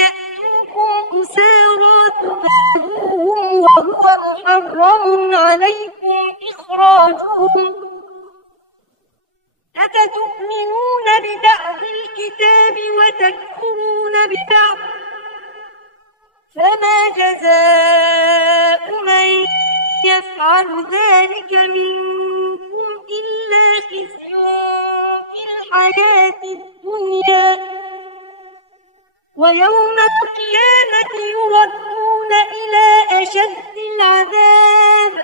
يأتوكم أسارى تحبونهم وهو محرم عليكم إخراجهم أفتؤمنون ببعض الكتاب وتكفرون ببعض فما جزاء من يفعل ذلك منكم إلا خزي في الحياة الدنيا ويوم القيامة يردون إلى أشد العذاب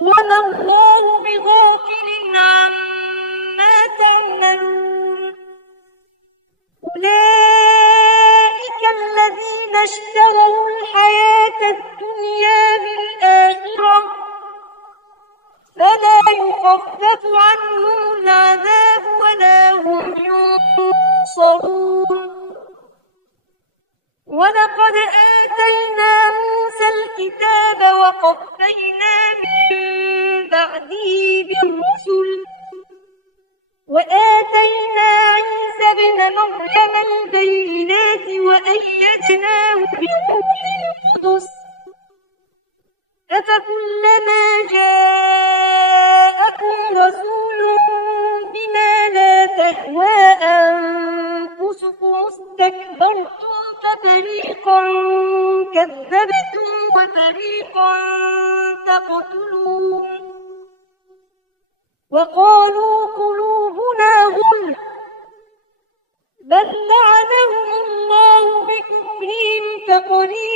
وما الله بغافل عما تعملون أولئك الذين اشتروا الحياة الدنيا بالآخرة فلا يخفف عنهم العذاب ولا هم ينصرون ولقد آتينا موسى الكتاب وقفينا من بعده بالرسل وآتينا عيسى ابن مريم البينات وأيدناه بروح القدس أفكلما جاءكم رسول بما لا تهوى أنفسكم استكبرتم ففريقا كذبتم وفريقا تقتلون وقالوا قلوبنا غلف بل لعنهم الله بكفرهم فقليلا